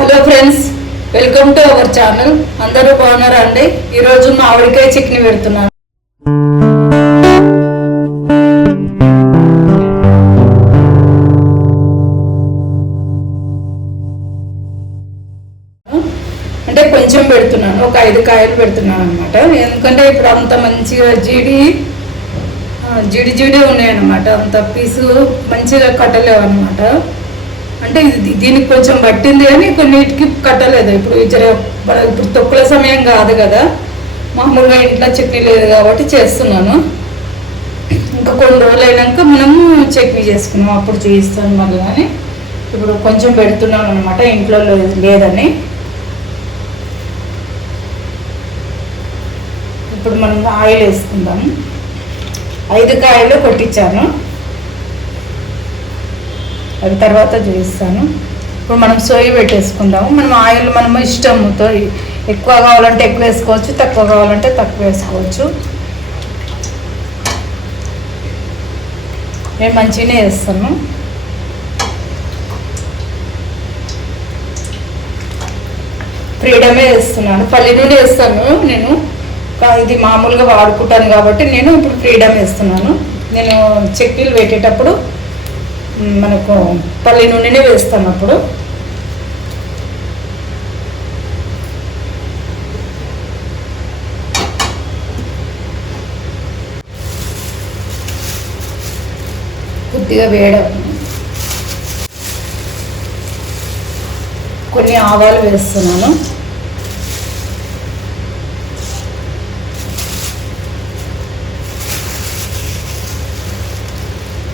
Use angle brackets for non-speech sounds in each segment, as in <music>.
Hello friends welcome to our channel అందరూ బాగున్నారా అండి ఈరోజు మామిడికాయ చట్నీ పెడుతున్నాను. అంటే కొంచెం పెడుతున్నాను. ఒక ఐదు కాయలు పెడుతున్నాను అనమాట ఎందుకంటే ఇప్పుడు అంత మంచిగా జీడి జిడి జిడి ఉన్నాయన్నమాట. అంత పీసు మంచిగా కట్టలేవు అనమాట అంటే ఇది దీనికి కొంచెం పట్టింది కానీ కొన్నిటికి కట్టలేదు. ఇప్పుడు జర ఇప్పుడు తొక్కుల సమయం కాదు కదా. మామూలుగా ఇంట్లో చట్నీ లేదు కాబట్టి చేస్తున్నాను. ఇంకా కొన్ని రోజులు అయినాక మనము చట్నీ చేసుకున్నాం. అప్పుడు చేయిస్తాను మళ్ళీ కానీ ఇప్పుడు కొంచెం పెడుతున్నాను అనమాట ఇంట్లో లేదని. ఇప్పుడు మనం ఆయిల్ వేసుకుందాం. ఐదు కాయలు కొట్టించాను. అది తర్వాత చూపిస్తాను ఇప్పుడు మనం సోయి పెట్టేసుకుందాము. మనం ఆయిల్ మనము ఇష్టంతో ఎక్కువ కావాలంటే ఎక్కువ వేసుకోవచ్చు తక్కువ కావాలంటే తక్కువ వేసుకోవచ్చు. నేను మంచిగానే వేస్తాను ఫ్రీడమే వేస్తున్నాను పల్లి నూనె. వేస్తాను నేను ఇది మామూలుగా వాడుకుంటాను కాబట్టి నేను ఇప్పుడు ఫ్రీడమ్ వేస్తున్నాను నేను చట్నీలు పెట్టేటప్పుడు మనకు పల్లి నూనెనే వేస్తాను అప్పుడు కొద్దిగా వేయడం కొన్ని ఆవాలు వేస్తున్నాను.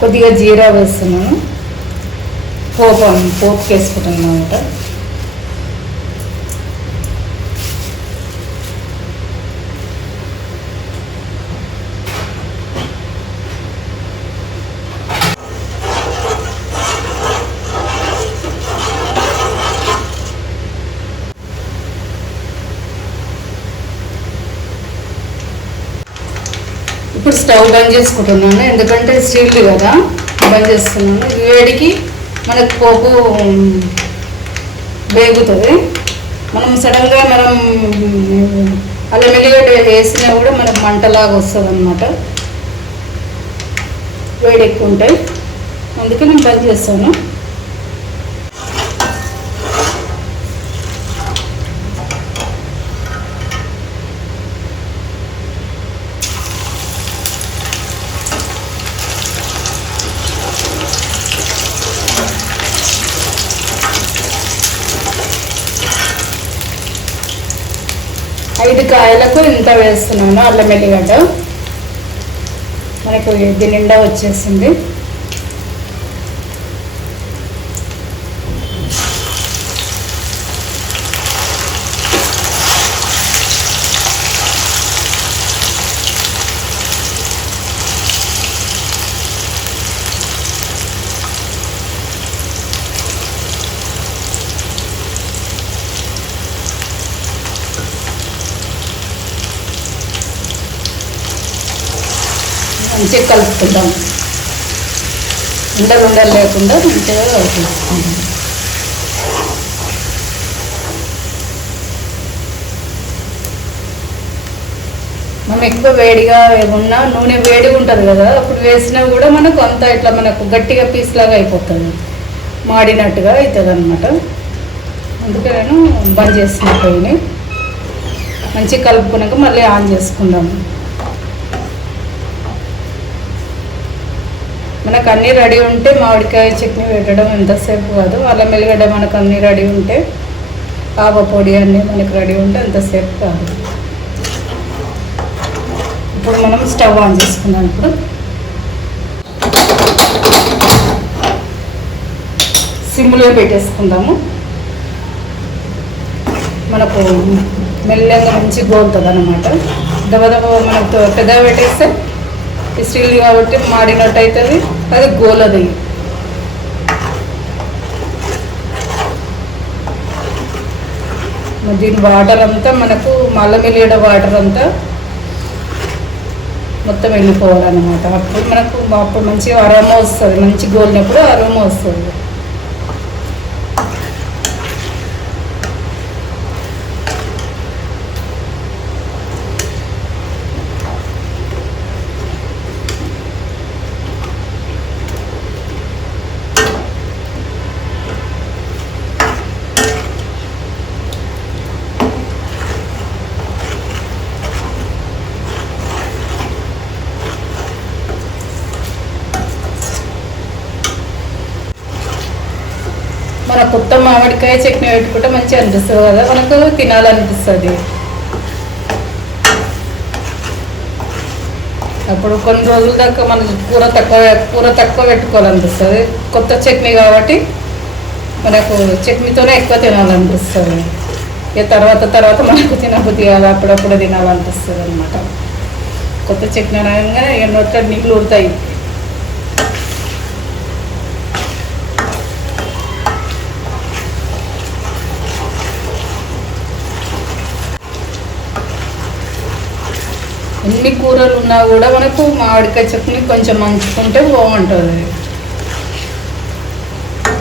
కొద్దిగా జీరా వేస్తున్నాను. పోపు పోపు వేసుకుంటాను అనమాట ఇప్పుడు స్టవ్ బంద్ చేసుకుంటున్నాను. ఎందుకంటే స్టీల్ కదా బంద్ చేస్తున్నాను. వేడికి మనకు పోపు వేగుతుంది. మనం సడన్గా మనం ఉమ్, అల్లం ఎల్లిగడ్డ వేసినా కూడా మనకు మంటలాగా వస్తుంది అనమాట వేడి ఎక్కువ ఉంటాయి. అందుకే నేను బంద్ చేస్తాను ఐదు కాయలకు ఇంత వేస్తున్నాను అల్లం ఎల్లిగడ్డ మనకు ఇది నిండా వచ్చేసింది. మంచిగా కలుపుకుంటాం ఉండలు ఉండలు లేకుండా మంచిగా కలుపుకుంటాం మనం ఎక్కువ వేడిగా ఉన్నా నూనె వేడిగా ఉంటుంది కదా అప్పుడు వేసినా కూడా మనకు అంత ఇట్లా మనకు గట్టిగా పీస్లాగా అయిపోతుంది. మాడినట్టుగా అవుతుంది అనమాట అందుకే నేను బంద్ చేసిన పొయ్యిని. మంచిగా కలుపుకున్నాక మళ్ళీ ఆన్ చేసుకుందాము. మనకు అన్నీ రెడీ ఉంటే మామిడికాయ చట్నీ పెట్టడం ఎంతసేపు కాదు. అల్లం వెల్లిగడ్డ మనకు అన్నీ రెడీ ఉంటే ఆవ పొడి అన్నీ మనకు రెడీ ఉంటే ఎంతసేపు కాదు. ఇప్పుడు మనం స్టవ్ ఆన్ చేసుకుందాం ఇప్పుడు. సిమ్లో పెట్టేసుకుందాము. మనకు మెల్లగా మంచి గోలుతుంది అనమాట దబదబ మనకు పెద్దగా పెట్టేస్తే స్టీల్ కాబట్టి మాడినట్టు అవుతుంది. అది గోలది దీని వాటర్ అంతా మనకు మల్లమిలియడ వాటర్ అంతా మొత్తం వెళ్ళిపోవాలన్నమాట అప్పుడు మనకు అప్పుడు మంచిగా అరోమా వస్తుంది. మంచి గోలినప్పుడు అరోమా వస్తుంది. కొత్త మామిడికాయ చట్నీ పెట్టుకుంటే మంచిగా అనిపిస్తుంది కదా? మనకు తినాలనిపిస్తుంది. అప్పుడు కొన్ని రోజుల దాకా మన కూర తక్కువ కూర తక్కువ పెట్టుకోవాలనిపిస్తుంది. కొత్త చట్నీ కాబట్టి మనకు చట్నీతోనే ఎక్కువ తినాలనిపిస్తుంది. ఇక తర్వాత తర్వాత మనకు తినబుద్ధి కాదు. అప్పుడప్పుడు తినాలనిపిస్తుంది అనమాట కొత్త చట్నీ అనగానే ఇక నోట్లో నీళ్ళు ఉడతాయి ఎన్ని కూరలు ఉన్నా కూడా మనకు మామిడికాయ చట్నీ కొంచెం మంచుకుంటే బాగుంటుంది.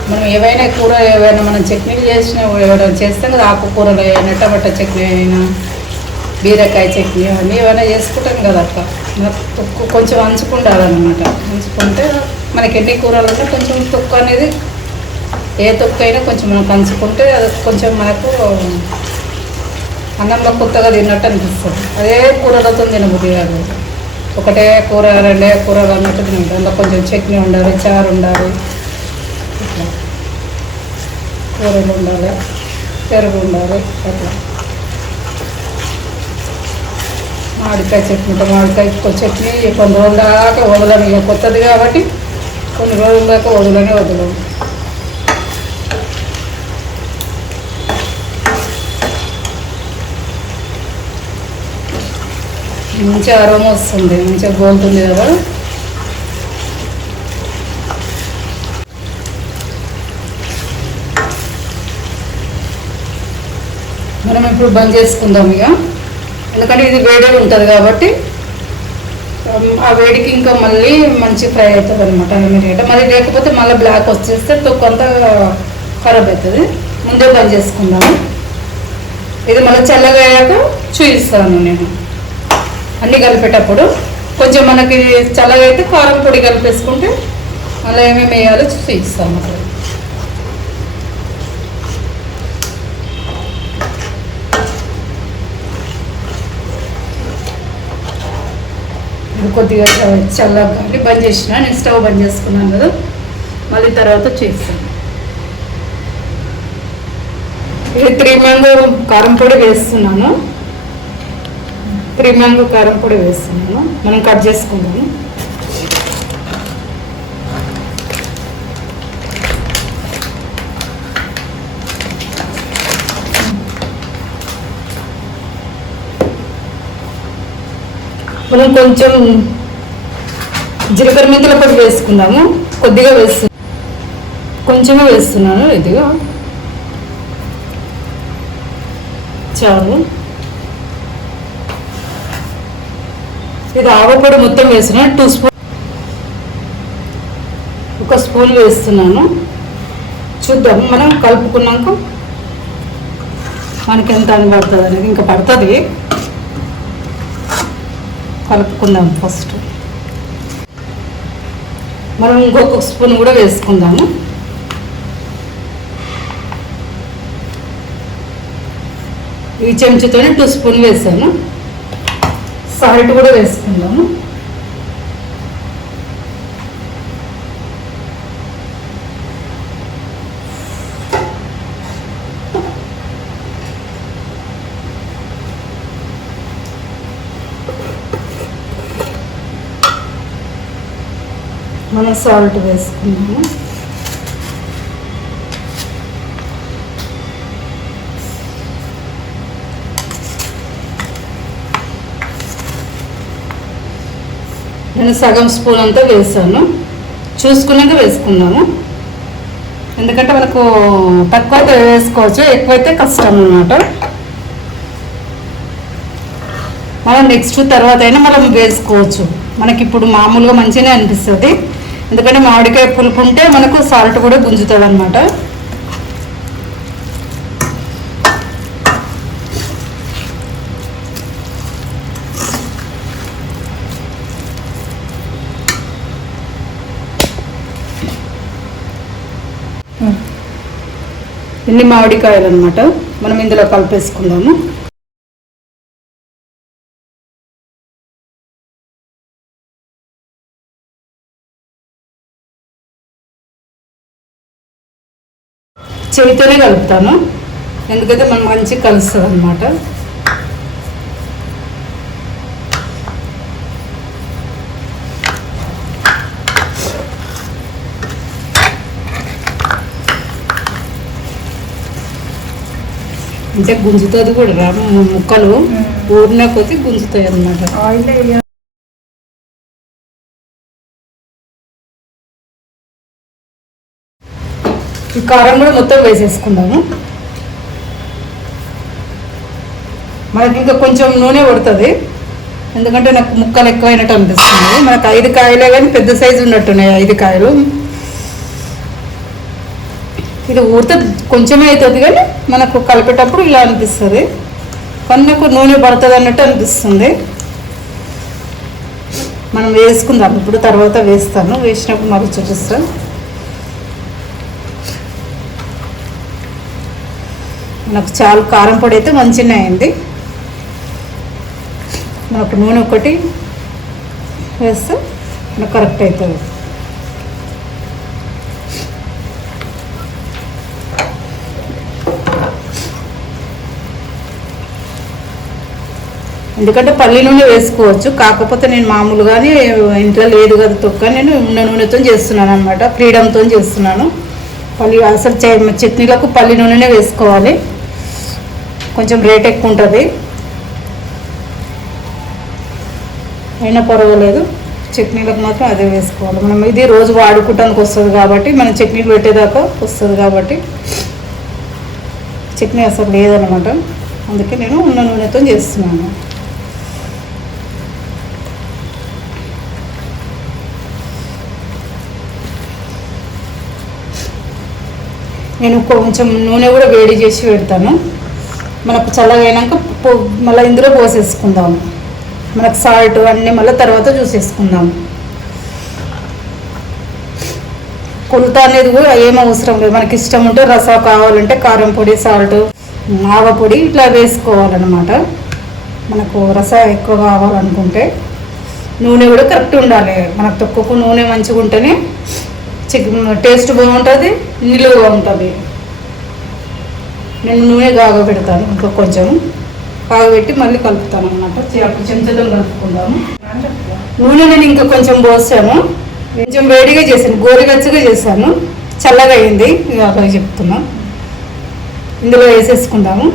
మనం ఏవైనా కూర ఏవైనా మనం చట్నీలు చేసిన ఏమైనా చేస్తాం కదా ఆకుకూరలు అయినా టమాటా చట్నీ అయినా బీరకాయ చట్నీ అవన్నీ ఏమైనా చేసుకుంటాం కదా అట్లా తొక్కు కొంచెం అంచుకుండాలన్నమాట. అంచుకుంటే మనకి ఎన్ని కూరలు ఉన్నా కొంచెం తొక్కు అనేది ఏ తొక్కు అయినా కొంచెం మనకు అంచుకుంటే అది కొంచెం మనకు అన్నంలో కొత్తగా తిన్నట్టు అనిపిస్తుంది. అదే కూరలతో తినబుద్ధి కాదు. ఒకటే కూర రెండే కూర అన్నట్టు తినబుద్ధి అందులో కొంచెం చట్నీ ఉండాలి చారు ఉండాలి. ఇట్లా కూరలు ఉండాలి పెరుగు ఉండాలి అట్లా. మామిడికాయ చట్నీ ఉంటే మామిడికాయ చట్నీ కొన్ని రోజుల దాకా వదలని. ఇక కొత్తది కాబట్టి కొన్ని రోజుల దాకా వదలని వదలవు మంచి అరోమ వస్తుంది మంచిగా గోలుతుంది కదా. మనం ఇప్పుడు బంద్ చేసుకుందాం ఇక. ఎందుకంటే ఇది వేడే ఉంటుంది కాబట్టి ఆ వేడికి ఇంకా మళ్ళీ మంచి ఫ్రై అవుతుంది అనమాట ఇమీడియట్ మళ్ళీ లేకపోతే మళ్ళీ బ్లాక్ వచ్చేస్తే తొక్కంతా ఖరాబ్ అవుతుంది. ముందే బంద్ చేసుకుందాము. ఇది మళ్ళీ చల్లగా అయ్యాక చూపిస్తాను నేను. అన్నీ కలిపేటప్పుడు కొంచెం మనకి చల్లగా అయితే కారం పొడి కలిపేసుకుంటే మళ్ళీ ఏమేమి వేయాలో చూపిస్తాను అసలు ఇది కొద్దిగా చ- చల్లగా కానీ బంద్ చేసిన నేను స్టవ్ బంద్ చేసుకున్నాను కదా. మళ్ళీ తర్వాత చేస్తాను. ఇది త్రీ మ్యాంగో కారం పొడి వేస్తున్నాను. త్రీ మ్యాంగో కారం పొడి వేస్తున్నాను. మనం కట్ చేసుకుందాము మనం కొంచెం జీలకర్ర మెంతుల పొడి వేసుకుందాము. కొద్దిగా వేస్తు కొంచెమే వేస్తున్నాను ఇదిగా. చాలు. ఇది ఆవపొడి మొత్తం వేసిన టూ స్పూన్ ఒక స్పూన్ వేస్తున్నాను. చూద్దాం మనం కలుపుకున్నాక మనకి ఎంత అని పడుతుంది అనేది ఇంకా పడుతుంది. కలుపుకుందాం ఫస్ట్ మనం ఇంకొక స్పూన్ కూడా వేసుకుందాము. ఈ చెంచుతోనే టూ స్పూన్ వేసాను. సాల్ట్ కూడా వేసుకుందాము. మనం సాల్ట్ వేసుకుందాము. నేను సగం స్పూన్ అంతా వేసాను. చూసుకున్నాక వేసుకుందాము. ఎందుకంటే మనకు తక్కువ అయితే వేసుకోవచ్చు ఎక్కువైతే కష్టం అనమాట మనం నెక్స్ట్ తర్వాత అయినా మనం వేసుకోవచ్చు. మనకి ఇప్పుడు మామూలుగా మంచిగానే అనిపిస్తుంది. ఎందుకంటే మామిడికాయ పులుపు ఉంటే మనకు సాల్ట్ కూడా గుంజుతుంది అనమాట ఇన్ని మామిడికాయలు అనమాట మనం ఇందులో కలిపేసుకుందాము. చేతితోనే కలుపుతాను. ఎందుకంటే మనం మంచిగా కలుస్తుంది అనమాట అంటే గుంజుతుంది కూడా రా ముక్కలు ఊరిన కొద్ది గుంజుతాయి అన్నమాట. ఆయిల్ ఈ కారం కూడా మొత్తం వేసేసుకుందాము. మనకి ఇంకా కొంచెం నూనె పడుతుంది. ఎందుకంటే నాకు ముక్కలు ఎక్కువైనట్టు అనిపిస్తుంది. మనకు ఐదు కాయలే కానీ పెద్ద సైజు ఉన్నట్టున్నాయి ఐదు కాయలు. ఇది ఊరితే కొంచెమే అవుతుంది కానీ మనకు కలిపేటప్పుడు ఇలా అనిపిస్తుంది. కొన్నకు నాకు నూనె పడుతుంది అన్నట్టు అనిపిస్తుంది. మనం వేసుకుందాం. ఇప్పుడు తర్వాత వేస్తాను. వేసినప్పుడు మరి చూపిస్తాను. మనకు చాలా కారం పొడి అయితే మంచిగా అయింది. మనకు నూనె ఒకటి వేస్తే మనకు కరెక్ట్ అవుతుంది. ఎందుకంటే పల్లి నూనె వేసుకోవచ్చు. కాకపోతే నేను మామూలుగానే ఇంట్లో లేదు కదా తొక్క నేను ఉన్న నూనెతో చేస్తున్నాను అనమాట ఫ్రీడమ్తో చేస్తున్నాను. పల్లి అసలు చట్నీలకు పల్లి నూనెనే వేసుకోవాలి. కొంచెం రేట్ ఎక్కువ ఉంటుంది. అయినా పర్వాలేదు. చట్నీలకు మాత్రం అదే వేసుకోవాలి. మనం ఇది రోజు వాడుకోవటానికి వస్తుంది కాబట్టి మనం చట్నీలు పెట్టేదాకా వస్తుంది కాబట్టి చట్నీ అసలు లేదనమాట అందుకే నేను ఉన్న నూనెతో చేస్తున్నాను. నేను కొంచెం నూనె కూడా వేడి చేసి పెడతాను. మనకు చల్లగా పో- మళ్ళీ ఇందులో పోసేసుకుందాము మనకు సాల్ట్ అన్నీ మళ్ళీ తర్వాత చూసేసుకుందాము కొలత అనేది కూడా ఏం అవసరం లేదు. మనకి ఇష్టం ఉంటే రసా కావాలంటే కారం పొడి సాల్ట్ ఆవ పొడి ఇట్లా వేసుకోవాలన్నమాట. మనకు రసా ఎక్కువ కావాలనుకుంటే నూనె కూడా కరెక్ట్ ఉండాలి. మనకు తక్కువ నూనె మంచిగా ఉంటేనే చికెన్ టేస్ట్ బాగుంటుంది నిలువుగా ఉంటుంది నేను నూనె కాగబెడతాను ఇంకా కొంచెం కాగబెట్టి మళ్ళీ కలుపుతాను అనమాట అప్పుడు చెంచాతో కలుపుకుందాము. నూనె నేను ఇంకా కొంచెం పోసాను. కొంచెం వేడిగా చేశాను గోరువెచ్చగా చేశాను. చల్లగా అయింది ఇది అలాగే చెప్తున్నా. ఇందులో వేసేసుకుందాము.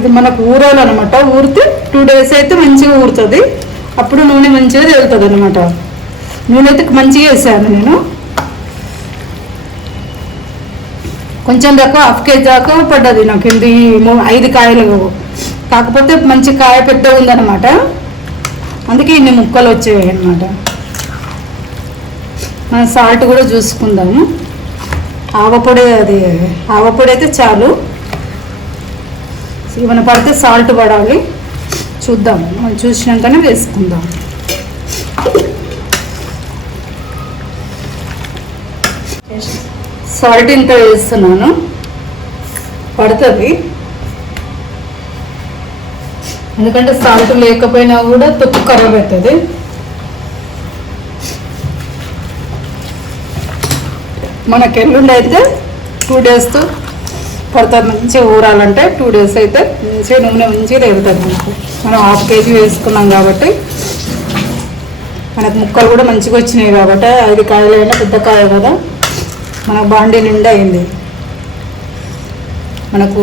ఇది మనకు ఊరాలన్నమాట. ఊరితే టూ డేస్ అయితే మంచిగా ఊరుతుంది. అప్పుడు నూనె మంచిగా తేలుతుంది అనమాట నూనె అయితే మంచిగా వేసాను నేను. కొంచెం దాకా హాఫ్ కేజీ దాకా పడ్డది నాకు ఇది ఐదు కాయలు. కాకపోతే మంచి కాయ పెద్ద ఉందన్నమాట. అందుకే ఇన్ని ముక్కలు వచ్చాయి అనమాట మనం సాల్ట్ కూడా చూసుకుందాము. ఆవపొడి అది ఆవపొడి అయితే చాలు. ఏమైనా పడితే సాల్ట్ పడాలి. చూద్దాం మనం చూసినాకనే వేసుకుందాం. సాల్ట్ ఇంత వేస్తున్నాను. పడుతుంది. ఎందుకంటే సాల్ట్ లేకపోయినా కూడా తొక్కు ఖరాబ్ అవుతుంది. మనకి ఎల్లుండి అయితే టూ డేస్తో పడుతుంది మంచిగా ఊరాలంటే టూ డేస్ అయితే మంచిగా నూనె మంచిగా తేలుతుంది మనకు. మనం హాఫ్ కేజీ వేసుకున్నాం కాబట్టి మనకు ముక్కలు కూడా మంచిగా వచ్చినాయి కాబట్టి ఐదు కాయలు అయినా పెద్ద కాయ కదా. మనకు బాండీ నిండా అయింది. మనకు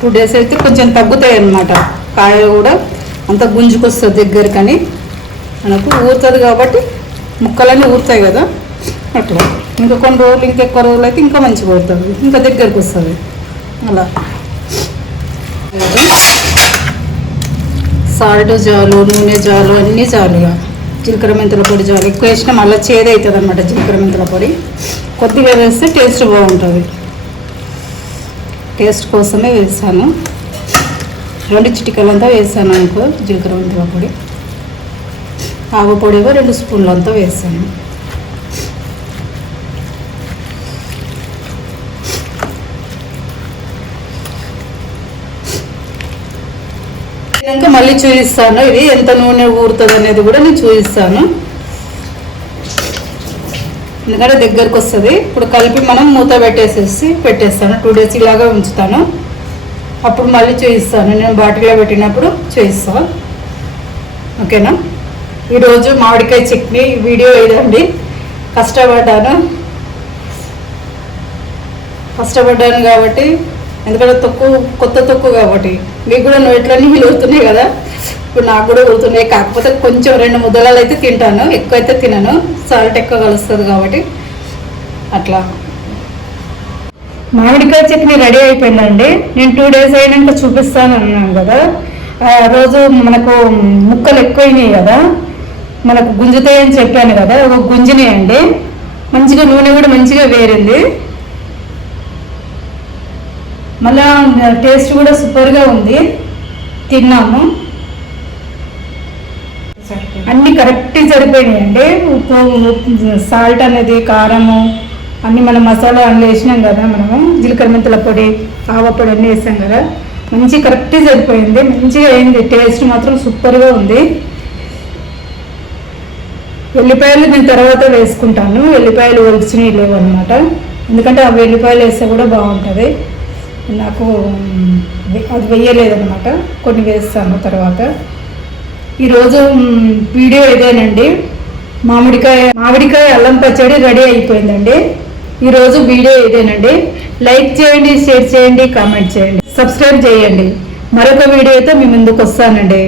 టూ డేస్ అయితే కొంచెం తగ్గుతాయి అన్నమాట. కాయలు కూడా అంత గుంజుకొస్తుంది దగ్గరకని. మనకు ఊరుతుంది కాబట్టి ముక్కలన్నీ ఊరుతాయి కదా. అట్లా. ఇంకా కొన్ని రోజులు ఇంకా ఎక్కువ రోజులు అయితే ఇంకా మంచిగా పడుతుంది ఇంకా దగ్గరికి వస్తుంది అలా. సాల్ట్ జాలు నూనె జాలు అన్నీ జాలుగా జీలకర్ర మెంతుల పొడి జాలు. ఎక్కువ వేసినా మళ్ళీ చేదు అవుతుంది అనమాట జీలకర్ర మెంతుల పొడి. కొద్దిగా వేస్తే టేస్ట్ బాగుంటుంది. టేస్ట్ కోసమే వేసాను. రెండు చిటికలంతా వేసాను అనుకో జీలకర్ర మెంతుల పొడి. ఆవు పొడి రెండు స్పూన్లు అంతా వేసాను. ఇంకా మళ్ళీ చూపిస్తాను. ఇది ఎంత నూనె ఊరుతుంది అనేది కూడా నేను చూపిస్తాను. ఎందుకంటే దగ్గరకు వస్తుంది. ఇప్పుడు కలిపి మనం మూత పెట్టేసేసి పెట్టేస్తాను. టూ డేస్ ఇలాగా ఉంచుతాను. అప్పుడు మళ్ళీ చూపిస్తాను. నేను బాటిల్లో పెట్టినప్పుడు చూపిస్తాను. ఓకేనా? ఈరోజు మామిడికాయ చట్నీ వీడియో ఇదండి. కష్టపడ్డాను. కష్టపడ్డాను కాబట్టి ఎందుకంటే తక్కువ కొత్త తక్కువ కాబట్టి. మీకు కూడా నోట్లన్నీ <laughs> అవుతున్నాయి కదా? ఇప్పుడు నాకు కూడా వెళ్తున్నాయి కాకపోతే కొంచెం రెండు ముద్దలాలు అయితే తింటాను. ఎక్కువ అయితే తినను. సాల్ట్ ఎక్కువ కలుస్తుంది కాబట్టి. అట్లా. మామిడికాయ చట్నీ రెడీ అయిపోయిందండి. నేను టూ డేస్ అయినాక చూపిస్తాను అన్నాను కదా. ఆ రోజు మనకు ముక్కలు ఎక్కువైనాయి కదా. మనకు గుంజుతాయని చెప్పాను కదా. ఒక గుంజినాయండి మంచిగా నూనె కూడా మంచిగా వేరింది. మళ్ళా టేస్ట్ కూడా సూపర్గా ఉంది. తిన్నాము. అన్నీ కరెక్ట్ సరిపోయినాయండి. ఉప్పు ఉప్పు, సాల్ట్ అనేది కారము అన్నీ మన మసాలా అన్ని వేసినాం కదా మనము. జీలకర్ర మెంతుల పొడి ఆవ పొడి అన్నీ వేసాం కదా. మంచి కరెక్ట్ సరిపోయింది. మంచిగా అయింది. టేస్ట్ మాత్రం సూపర్గా ఉంది. ఎల్లిపాయలు నేను తర్వాత వేసుకుంటాను. ఎల్లిపాయలు ఒలిచినవి లేవు అనమాట ఎందుకంటే ఆ వెల్లిపాయలు వేస్తే కూడా బాగుంటుంది. నాకు అది వేయలేదనమాట కొన్ని వేస్తాను తర్వాత. ఈరోజు వీడియో ఇదేనండి. మామిడికాయ మామిడికాయ అల్లం పచ్చడి రెడీ అయిపోయిందండి. ఈరోజు వీడియో ఇదేనండి. లైక్ చేయండి షేర్ చేయండి కామెంట్ చేయండి. సబ్స్క్రైబ్ చేయండి. మరొక వీడియోతో మీ ముందుకు వస్తానండి.